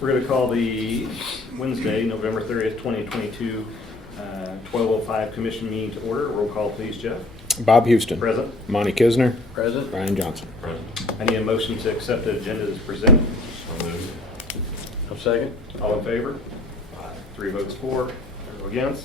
We're going to call the Wednesday, November 30th, 2022, 12:05 commission meeting to order. Roll call, please, Jeff. Bob Houston. Present. Monty Kisner. Present. Brian Johnson. Present. I need a motion to accept the agenda as presented. So moved. A second. All in favor? 3 votes for, 0 against.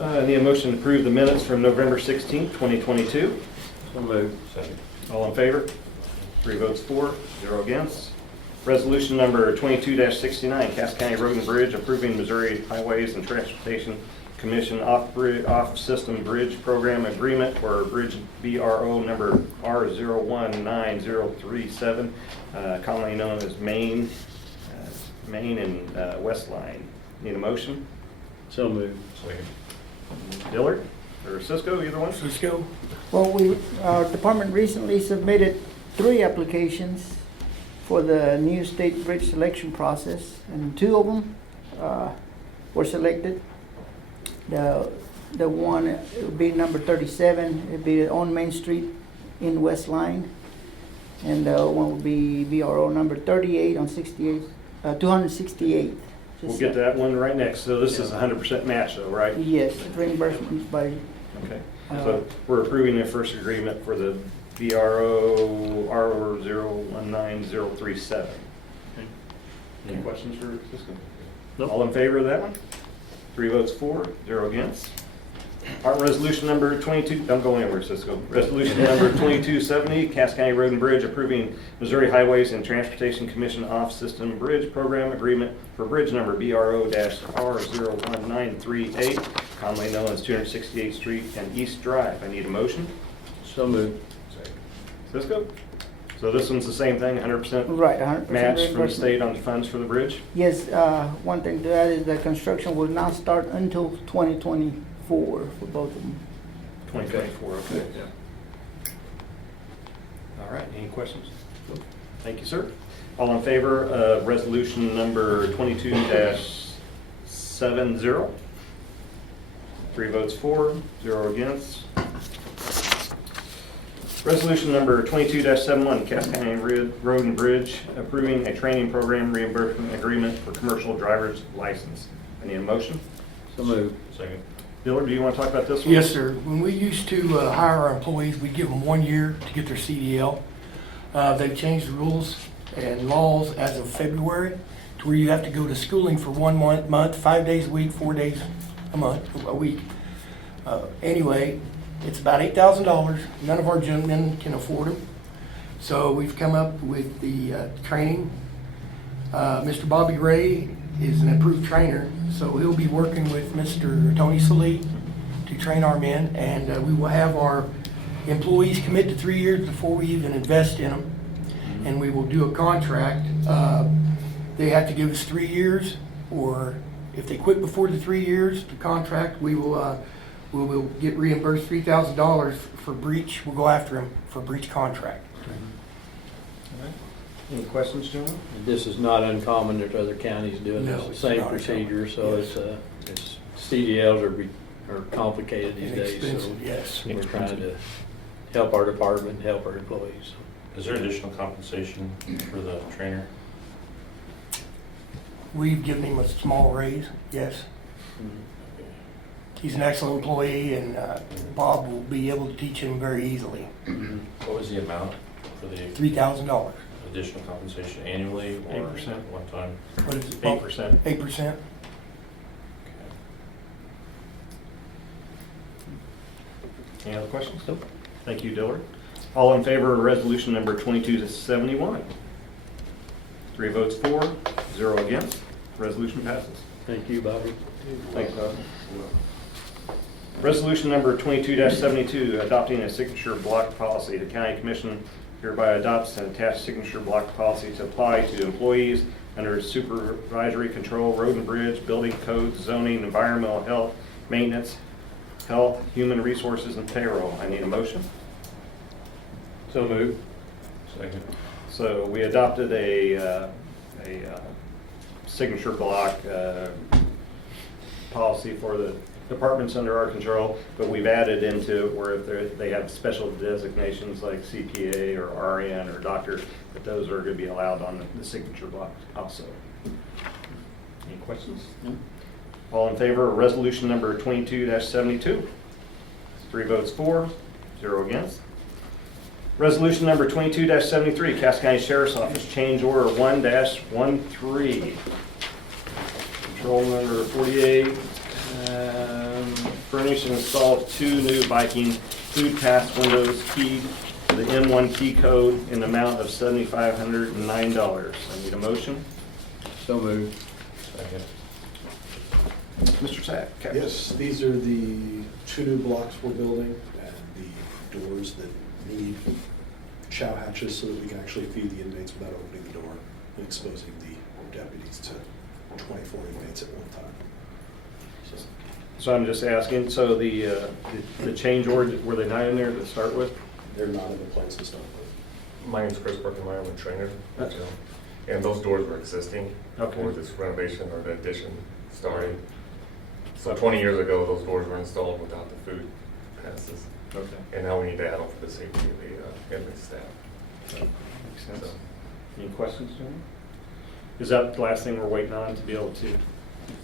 I need a motion to approve the minutes from November 16th, 2022. So moved. Second. All in favor? 3 votes for, 0 against. Resolution number 22-69, Cass County Road and Bridge approving Missouri Highways and Transportation Commission off-system bridge program agreement for bridge BRO number R019037, commonly known as Main and West Line. Need a motion? So moved. Second. Dillard or Cisco, either one? Cisco. Well, our department recently submitted 3 applications for the new state bridge selection process, and 2 of them were selected. The one would be number 37, it'd be on Main Street in West Line, and the one would be VRO number 38 on 268. We'll get that one right next. So this is 100% match though, right? Yes, reimbursement by. Okay. So we're approving the first agreement for the VRO R019037. Any questions for Cisco? Nope. All in favor of that one? 3 votes for, 0 against. Our resolution number 22, don't go anywhere, Cisco. Resolution number 2270, Cass County Road and Bridge approving Missouri Highways and Transportation Commission off-system bridge program agreement for bridge number BRO-R01938, commonly known as 268th Street and East Drive. I need a motion. So moved. Cisco? So this one's the same thing, 100% Right, 100% match from the reimbursement. state on the funds for the bridge? Yes, one thing to add is the construction will not start until 2024 for both of them. 2024, okay. All right, any questions? Thank you, sir. All in favor of resolution number 22-70? 3 votes for, 0 against. Resolution number 22-71, Cass County Road and Bridge approving a training program reimbursement agreement for commercial driver's license. I need a motion. So moved. Second. Dillard, do you want to talk about this one? Yes, sir. When we used to hire our employees, we give them 1 year to get their CDL. They've changed the rules and laws as of February to where you have to go to schooling for 1 month, 5 days a week, 4 days a week. Anyway, it's about $8,000. None of our gentlemen can afford them. So we've come up with the training. Mr. Bobby Ray is an approved trainer, so he'll be working with Mr. Tony Salit to train our men, and we will have our employees commit to 3 years before we even invest in them, and we will do a contract. They have to give us 3 years, or if they quit before the 3 years, the contract, we will get reimbursed $3,000 for breach. We'll go after them for breach contract. Any questions, gentlemen? This is not uncommon. There's other counties doing No, this, the it's same not procedure, so Yes. it's CDLs are complicated these And days, so expensive, yes. we're trying to help our department, help our employees. Is there additional compensation for the trainer? We've given him a small raise, yes. He's an excellent employee, and Bob will be able to teach him very easily. What was the amount for the $3,000. additional compensation annually or 8%. one time? What is it? 8%. 8%. Any other questions? Nope. Thank you, Dillard. All in favor of resolution number 22-71? 3 votes for, 0 against. Resolution passes. Thank you, Bobby. Thanks, Bob. Resolution number 22-72, adopting a signature block policy. The county commission hereby adopts an attached signature block policy to apply to employees under supervisory control, road and bridge, building codes, zoning, environmental health, maintenance, health, human resources, and payroll. I need a motion. So moved. Second. So we adopted a signature block policy for the departments under our control, but we've added into it where if they have special designations like CPA or RN or doctor, but those are going to be allowed on the signature block also. Any questions? No. All in favor of resolution number 22-72? 3 votes for, 0 against. Resolution number 22-73, Cass County Sheriff's Office Change Order 1-13. Control number 48, furnish and install 2 new Viking food pass windows keyed to the M1 key code in the amount of $7,509. I need a motion. So moved. Second. Mr. Sack. Yes, these are the 2 new blocks we're building and the doors that need chow hatches so that we can actually feed the inmates without opening the door and exposing the deputies to 24 inmates at one time. So I'm just asking, so the change order, were they not in there to start with? They're not in the plans to start with. My name's Chris Birkenmeyer, I'm a trainer. Okay. And those doors were existing Okay. before this renovation or the addition started. So 20 years ago, those doors were installed without the food passes. Okay. And now we need to add them for the safety of the inmate staff. Makes sense. So, Any questions, gentlemen? Is that the last thing we're waiting on to be able to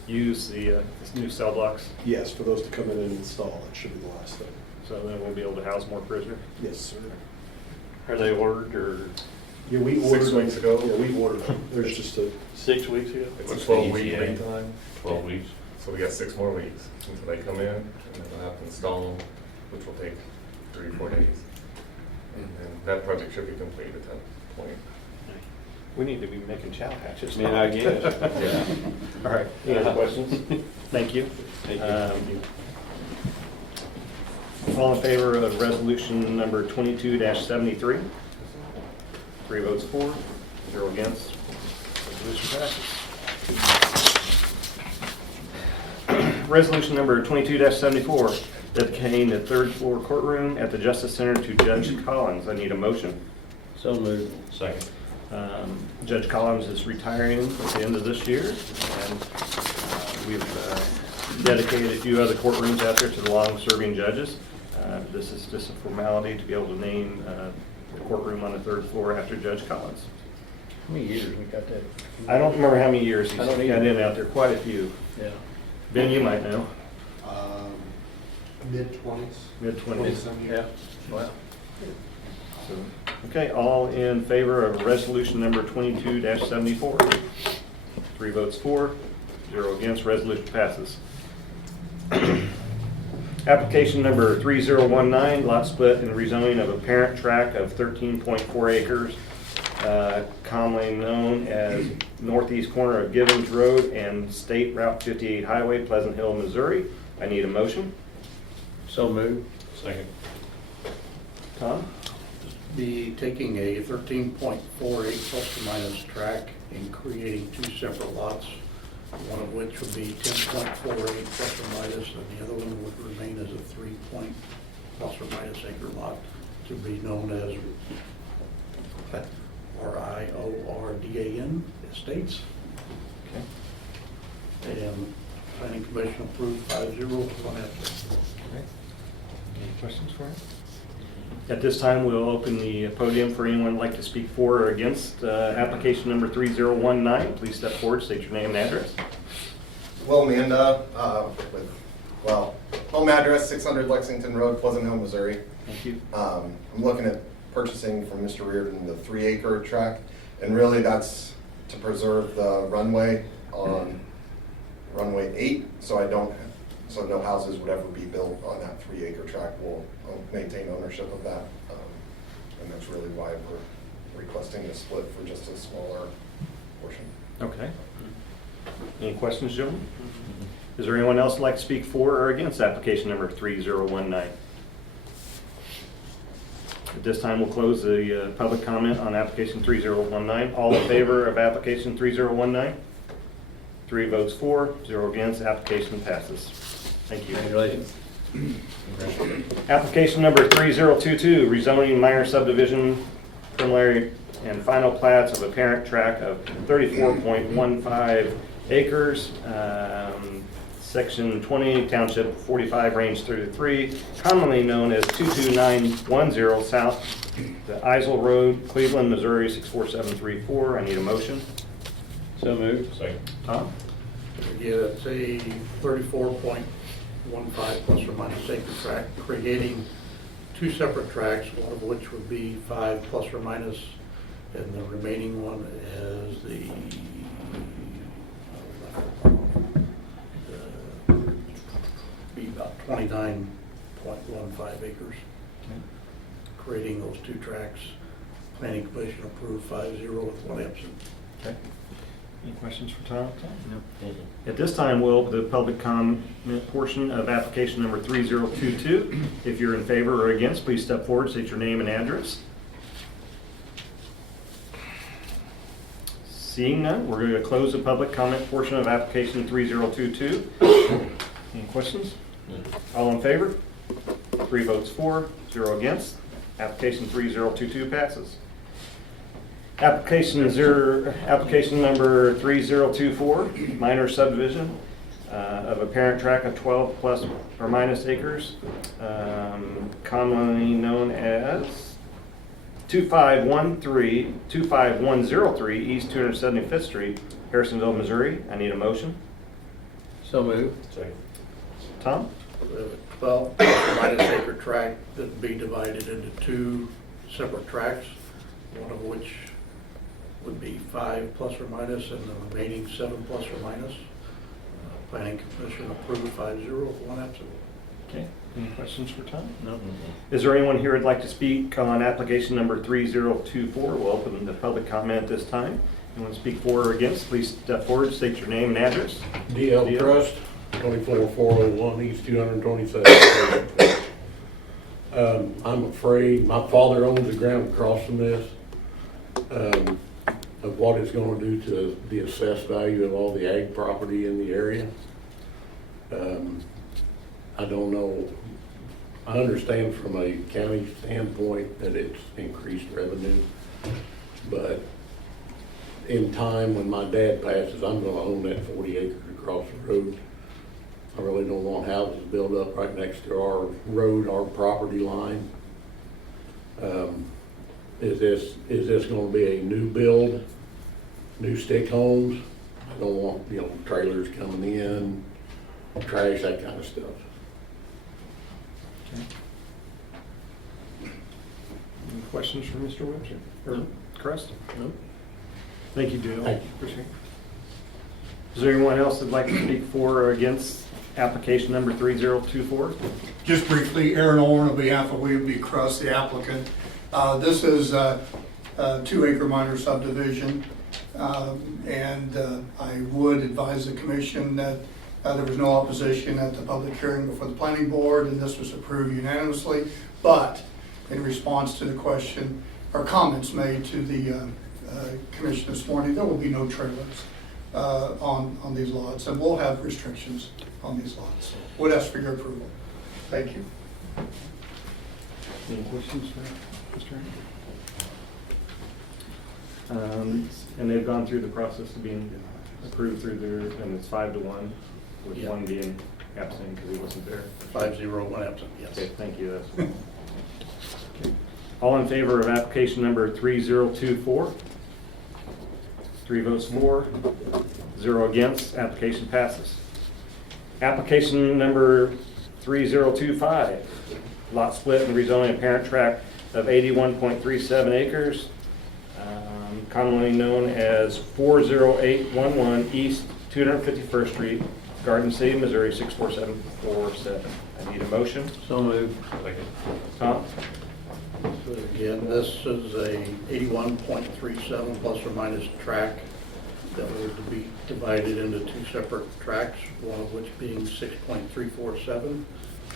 use the this new cell blocks? Yes, for those to come in and install, that should be the last thing. So then we'll be able to house more prisoners? Yes, sir. Are they ordered or? Yeah, we 6 ordered them. weeks ago. Yeah, we ordered them. There's just a, 6 weeks ago? It's a What's the 12-week ETA? lead time. 12 weeks. So we got 6 more weeks until they come in, and then we'll have to install them, which will take 3 or 4 days. And then that project should be complete at that point. We need to be making chow hatches. Man, I guess. Yeah. All right, any other questions? Thank you. Thank you. All in favor of resolution number 22-73? 3 votes for, 0 against. Resolution passes. Resolution number 22-74, dedicating the 3rd floor courtroom at the Justice Center to Judge Collins. I need a motion. So moved. Second. Judge Collins is retiring at the end of this year, and we've dedicated a few other courtrooms out there to the long-serving judges. This is just a formality to be able to name the courtroom on the 3rd floor after Judge Collins. How many years we got that? I don't remember how many years he's I got don't either. in out there, quite a few. Yeah. Ben, you might know, mid-20s. mid-20s. Yeah. Wow. So, okay, all in favor of resolution number 22-74? 3 votes for, 0 against, resolution passes. Application number 3019, lot split and rezoning of a parent tract of 13.4 acres, commonly known as northeast corner of Givens Road and State Route 58 Highway, Pleasant Hill, Missouri. I need a motion. So moved. Second. Tom? Be taking a 13.48 plus or minus tract and creating 2 separate lots, one of which would be 10.48 plus or minus, and the other one would remain as a 3 plus or minus acre lot to be known as RIORDAN Estates. Okay. And planning commission approved 5-0 on that. Any questions for him? At this time, we'll open the podium for anyone who'd like to speak for or against application number 3019. Please step forward, state your name and address. Will Manda, home address 600 Lexington Road, Pleasant Hill, Missouri. Thank you. I'm looking at purchasing from Mr. Reardon the 3-acre tract, and really that's to preserve the runway on runway 8, so no houses would ever be built on that 3-acre tract. We'll maintain ownership of that, and that's really why we're requesting a split for just a smaller portion. Okay. Any questions, gentlemen? Is there anyone else who'd like to speak for or against application number 3019? At this time, we'll close the public comment on application 3019. All in favor of application 3019? 3 votes for, 0 against, application passes. Thank you. Congratulations. Application number 3022, rezoning minor subdivision, preliminary and final plats of a parent tract of 34.15 acres, Section 20, Township 45, Range 33, commonly known as 22910 South, the Isle Road, Cleveland, Missouri 64734. I need a motion. So moved. Second. Tom? Yeah, it's a 34.15 plus or minus acre tract, creating two separate tracks, one of which would be 5 plus or minus, and the remaining one is be about 29.15 acres. Creating those two tracks. Planning Commission approved 5-0 with one absent. Okay. Any questions for Tom? No. At this time, we'll open the public comment portion of application number 3022. If you're in favor or against, please step forward, state your name and address. Seeing none, we're going to close the public comment portion of application 3022. Any questions? All in favor? 3 votes for, 0 against. Application 3022 passes. Application number 3024, minor subdivision of a parent tract of 12 plus or minus acres, commonly known as 25103 East 275th Street, Harrisonville, Missouri. I need a motion. So moved. Second. Tom? 12 plus or minus acre tract that would be divided into two separate tracts, one of which would be 5 plus or minus and the remaining 7 plus or minus. Planning Commission approved 5-0 with one absent. Okay. Any questions for Tom? No. Is there anyone here who'd like to speak on application number 3024? We'll open the public comment this time. You want to speak for or against, please step forward, state your name and address. DL Trust, 24401 East 227th. I'm afraid, my father owns the ground across from this, of what it's gonna do to the assessed value of all the ag property in the area. I don't know, I understand from a county standpoint that it's increased revenue, but in time, when my dad passes, I'm gonna own that 40 acres across the road. I really don't want houses built up right next to our road, our property line. Is this gonna be a new build, new stick homes? I don't want, trailers coming in, trash, that kind of stuff. Any questions for Mr. Webster? Or Crest? No. Thank you, Dale. Thank you. Appreciate it. Is there anyone else that'd like to speak for or against application number 3024? Just briefly, Aaron Owen on behalf of William B. Crust, the applicant. This is a 2-acre minor subdivision, and I would advise the commission that there was no opposition at the public hearing before the planning board, and this was approved unanimously. But in response to the question or comments made to the commission this morning, there will be no trailers on these lots, and we'll have restrictions on these lots. Would ask for your approval. Thank you. Any questions for Mr. Aaron? And they've gone through the process of being approved through their, and it's 5-1, with Yeah. one being absent because he wasn't there. 5-0, one absent, yes. Okay, thank you. That's okay. All in favor of application number 3024? 3 votes for, 0 against. Application passes. Application number 3025, lot split and rezoning a parent tract of 81.37 acres, commonly known as 40811 East 251st Street, Garden City, Missouri 64747. I need a motion. So moved. Second. Tom? So again, this is a 81.37 plus or minus tract that would be divided into two separate tracts, one of which being 6.347, and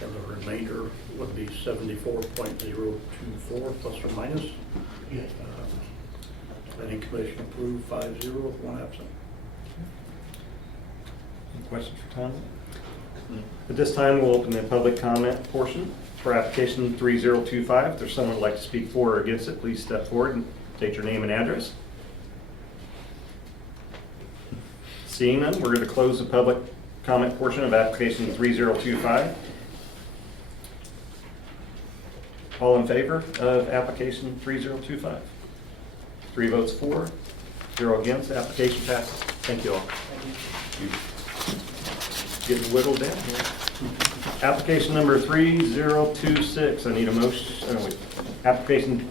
the remainder would be 74.024 plus or minus. Planning Commission approved 5-0 with one absent. Any questions for Tom? At this time, we'll open the public comment portion for application 3025. If there's someone who'd like to speak for or against it, please step forward and state your name and address. Seeing none, we're going to close the public comment portion of application 3025. All in favor of application 3025? 3 votes for, 0 against, application passes. Thank you all. Getting whittled down here. Application number 3026, I need a motion, application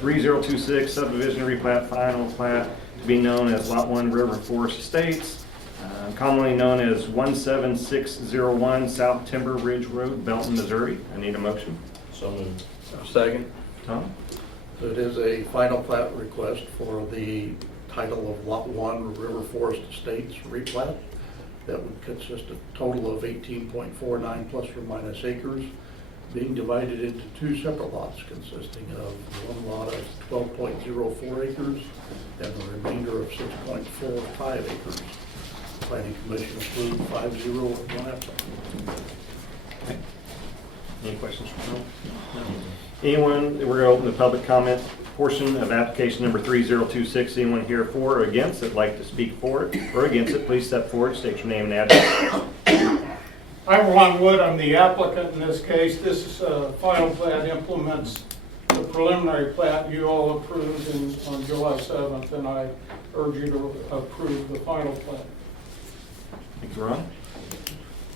3026, subdivision replat, final plat, to be known as Lot 1 River Forest Estates, commonly known as 17601 South Timber Ridge Road, Belton, Missouri. I need a motion. So moved. Second. Tom? So it is a final plat request for the title of Lot 1 River Forest Estates replat. That would consist of a total of 18.49 plus or minus acres, being divided into 2 separate lots consisting of one lot of 12.04 acres and the remainder of 6.45 acres. Planning Commission approved 5-0 with 1 absent. Any questions from Tom? Anyone, we're going to open the public comment portion of application number 3026. Anyone here for or against that'd like to speak for it or against it, please step forward, state your name and address. I'm Ron Wood, I'm the applicant in this case. This final plat implements the preliminary plat you all approved on July 7th, and I urge you to approve the final plat. Thank you, Ron.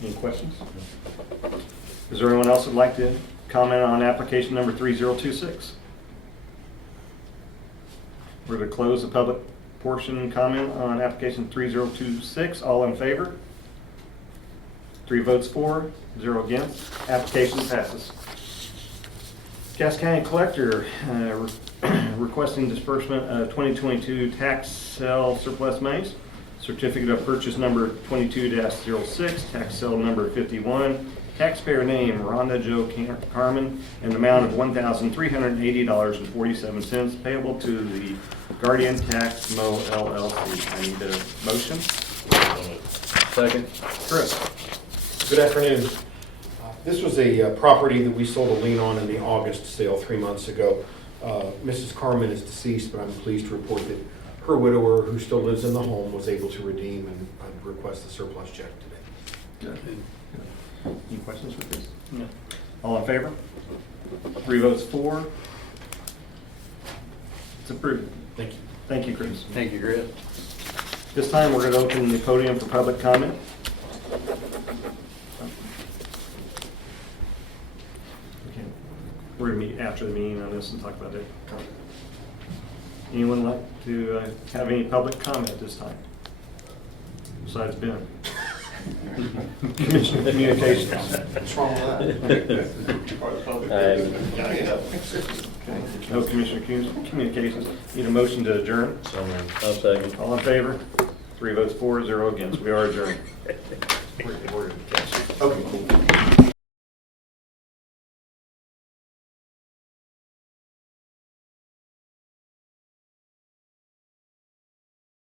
Any questions? Is there anyone else that'd like to comment on application number 3026? We're going to close the public portion and comment on application 3026. All in favor? 3 votes for, 0 against. Application passes. Cass County Collector requesting disbursement of 2022 tax sale surplus monies. Certificate of purchase number 22-06, tax sale number 51, taxpayer name Rhonda Jo Carmen, and the amount of $1,380.47 payable to the Guardian Tax Mo LLC. I need a motion. Second. Chris. Good afternoon. This was a property that we sold a lien on in the August sale 3 months ago. Mrs. Carmen is deceased, but I'm pleased to report that her widower, who still lives in the home, was able to redeem and request the surplus check today. Good. Any questions for Chris? No. All in favor? 3 votes for. It's approved. Thank you. Thank you, Chris. Thank you, Chris. This time, we're going to open the podium for public comment. Okay. We're going to meet after the meeting on this and talk about it. Anyone like to have any public comment at this time? Besides Ben. Commissioner Communications. What's wrong with Okay. No Commissioner Communications. Need a motion to adjourn? So moved. I'll second. All in favor? 3 votes for, 0 against. We are adjourned. Okay.